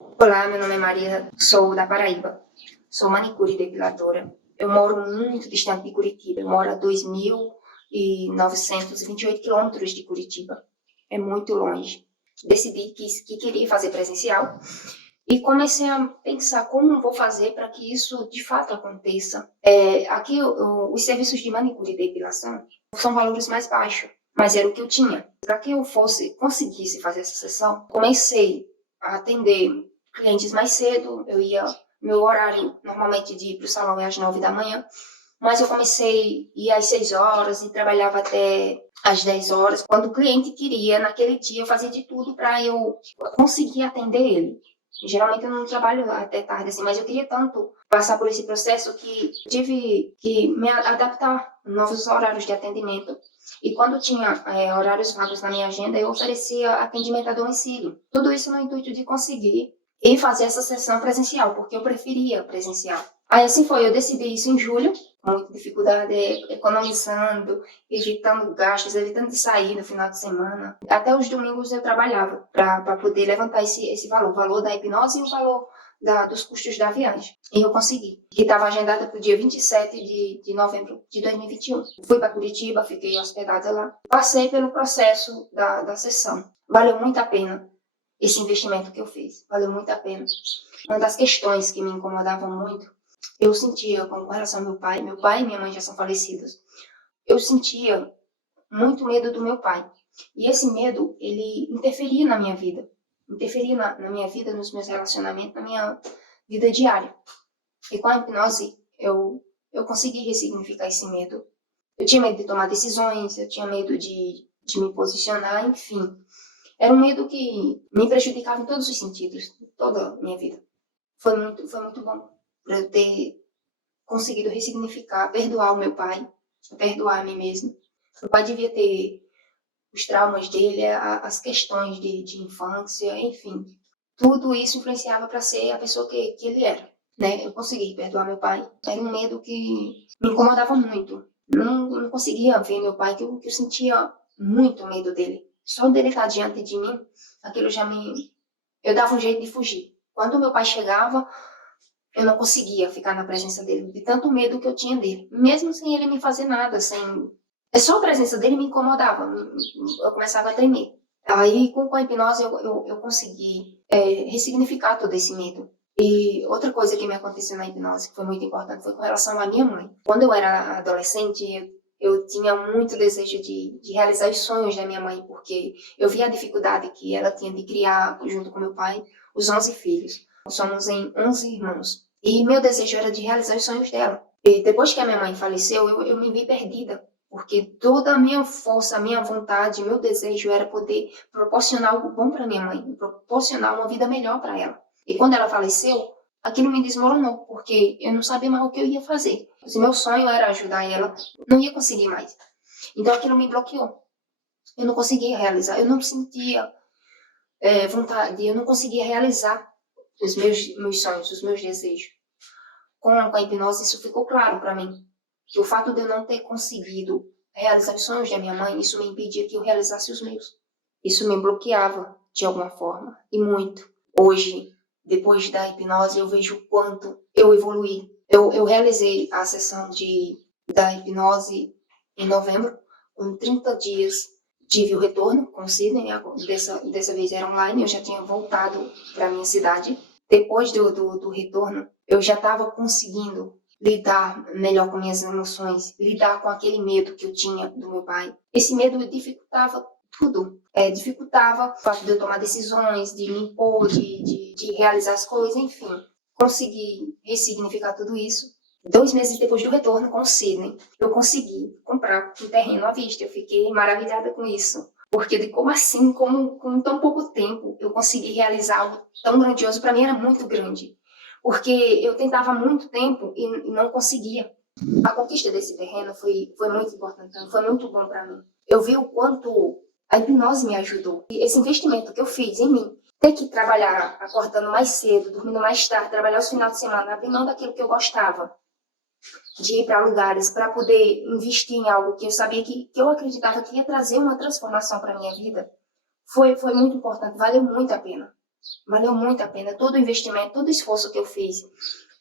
Olá, meu nome é Maria, sou da Paraíba, sou manicure e depiladora. Eu moro muito distante de Curitiba, eu moro a 2.928 quilômetros de Curitiba, é muito longe. Decidi que queria fazer presencial e comecei a pensar como vou fazer para que isso de fato aconteça. Aqui, os serviços de manicure e depilação são valores mais baixos, mas era o que eu tinha. Para que eu conseguisse fazer essa sessão, comecei a atender clientes mais cedo. Meu horário normalmente de ir para o salão é às 9 da manhã, mas eu comecei a ir às 6 horas e trabalhava até às 10 horas. Quando o cliente queria, naquele dia, eu fazia de tudo para eu conseguir atender ele. Geralmente eu não trabalho até tarde assim, mas eu queria tanto passar por esse processo que tive que me adaptar a novos horários de atendimento. E quando tinha horários vagos na minha agenda, eu oferecia atendimento a domicílio. Tudo isso no intuito de conseguir e fazer essa sessão presencial, porque eu preferia presencial. Aí assim foi, eu decidi isso em julho, com muita dificuldade, economizando, evitando gastos, evitando de sair no final de semana. Até os domingos eu trabalhava para poder levantar esse valor, o valor da hipnose e o valor dos custos da viagem. E eu consegui, que estava agendada para o dia 27 de novembro de 2021. Fui para Curitiba, fiquei hospedada lá. Passei pelo processo da sessão. Valeu muito a pena esse investimento que eu fiz. Valeu muito a pena. Uma das questões que me incomodavam muito, eu sentia com relação ao meu pai e minha mãe já são falecidos, eu sentia muito medo do meu pai. E esse medo, ele interferia na minha vida. Interferia na minha vida, nos meus relacionamentos, na minha vida diária. E com a hipnose, eu consegui ressignificar esse medo. Eu tinha medo de tomar decisões, eu tinha medo de me posicionar, enfim. Era um medo que me prejudicava em todos os sentidos, toda a minha vida. Foi muito bom para eu ter conseguido ressignificar, perdoar o meu pai, perdoar a mim mesmo. Meu pai devia ter os traumas dele, as questões de infância, enfim. Tudo isso influenciava para ser a pessoa que ele era, né? Eu consegui perdoar meu pai. Era um medo que me incomodava muito. Não conseguia ver meu pai, que eu sentia muito medo dele. Só dele estar diante de mim, aquilo já me... Eu dava um jeito de fugir. Quando meu pai chegava, eu não conseguia ficar na presença dele, de tanto medo que eu tinha dele. Mesmo sem ele me fazer nada, sem... Só a presença dele me incomodava, eu começava a tremer. Aí, com a hipnose, eu consegui ressignificar todo esse medo. E outra coisa que me aconteceu na hipnose, que foi muito importante, foi com relação à minha mãe. Quando eu era adolescente, eu tinha muito desejo de realizar os sonhos da minha mãe, porque eu via a dificuldade que ela tinha de criar, junto com meu pai, os 11 filhos. Somos em 11 irmãos. E meu desejo era de realizar os sonhos dela. E depois que a minha mãe faleceu, eu me vi perdida, porque toda a minha força, a minha vontade, meu desejo era poder proporcionar algo bom para minha mãe, proporcionar uma vida melhor para ela. E quando ela faleceu, aquilo me desmoronou, porque eu não sabia mais o que eu ia fazer. Se meu sonho era ajudar ela, não ia conseguir mais. Então aquilo me bloqueou. Eu não conseguia realizar, eu não sentia vontade, eu não conseguia realizar os meus sonhos, os meus desejos. Com a hipnose isso ficou claro para mim, que o fato de eu não ter conseguido realizar os sonhos da minha mãe, isso me impedia que eu realizasse os meus. Isso me bloqueava de alguma forma, e muito. Hoje, depois da hipnose, eu vejo o quanto eu evoluí. Eu realizei a sessão da hipnose em novembro, com 30 dias tive o retorno com o Sidney, dessa vez era online, eu já tinha voltado para minha cidade. Depois do retorno, eu já estava conseguindo lidar melhor com minhas emoções, lidar com aquele medo que eu tinha do meu pai. Esse medo dificultava tudo. Dificultava o fato de eu tomar decisões, de me impor, de realizar as coisas, enfim. Consegui ressignificar tudo isso. 2 meses depois do retorno com o Sidney, eu consegui comprar um terreno à vista. Eu fiquei maravilhada com isso. Porque como assim, com tão pouco tempo, eu consegui realizar algo tão grandioso? Para mim era muito grande. Porque eu tentava há muito tempo e não conseguia. A conquista desse terreno foi muito importante, foi muito bom para mim. Eu vi o quanto a hipnose me ajudou. E esse investimento que eu fiz em mim, ter que trabalhar acordando mais cedo, dormindo mais tarde, trabalhar os finais de semana, abrir mão daquilo que eu gostava, de ir para lugares para poder investir em algo que eu sabia que eu acreditava que ia trazer uma transformação para minha vida, foi muito importante, valeu muito a pena. Valeu muito a pena todo o investimento, todo o esforço que eu fiz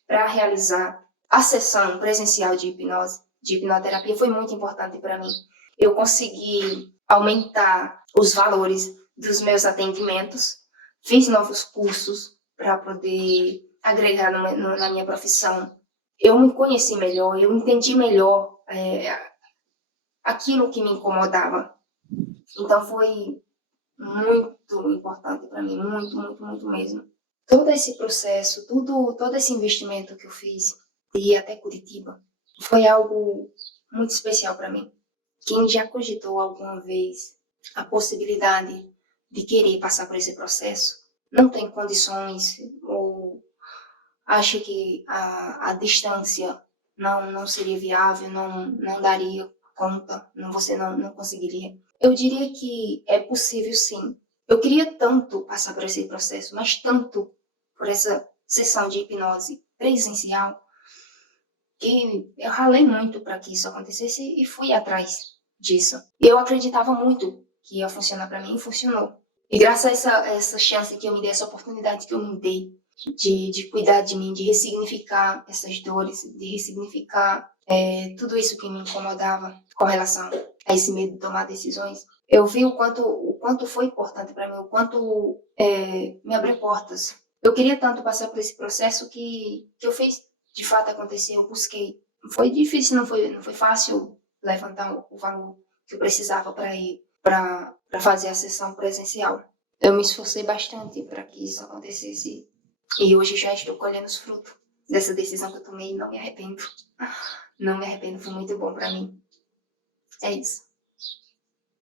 para realizar a sessão presencial de hipnose, de hipnoterapia, foi muito importante para mim. Eu consegui aumentar os valores dos meus atendimentos, fiz novos cursos para poder agregar na minha profissão. Eu me conheci melhor, eu entendi melhor aquilo que me incomodava. Então foi muito importante para mim, muito mesmo. Todo esse processo, todo esse investimento que eu fiz de ir até Curitiba foi algo muito especial para mim. Quem já cogitou alguma vez a possibilidade de querer passar por esse processo, não tem condições ou acha que a distância não seria viável, não daria conta, você não conseguiria. Eu diria que é possível sim. Eu queria tanto passar por esse processo, mas tanto por essa sessão de hipnose presencial, que eu ralei muito para que isso acontecesse e fui atrás disso. E eu acreditava muito que ia funcionar para mim e funcionou. E graças a essa chance que eu me dei, essa oportunidade que eu me dei de cuidar de mim, de ressignificar essas dores, de ressignificar tudo isso que me incomodava com relação a esse medo de tomar decisões, eu vi o quanto foi importante para mim, o quanto me abriu portas. Eu queria tanto passar por esse processo que eu fiz de fato acontecer, eu busquei. Foi difícil, não foi fácil levantar o valor que eu precisava para ir para fazer a sessão presencial. Eu me esforcei bastante para que isso acontecesse e hoje já estou colhendo os frutos dessa decisão que eu tomei e não me arrependo. Não me arrependo, foi muito bom para mim. É isso.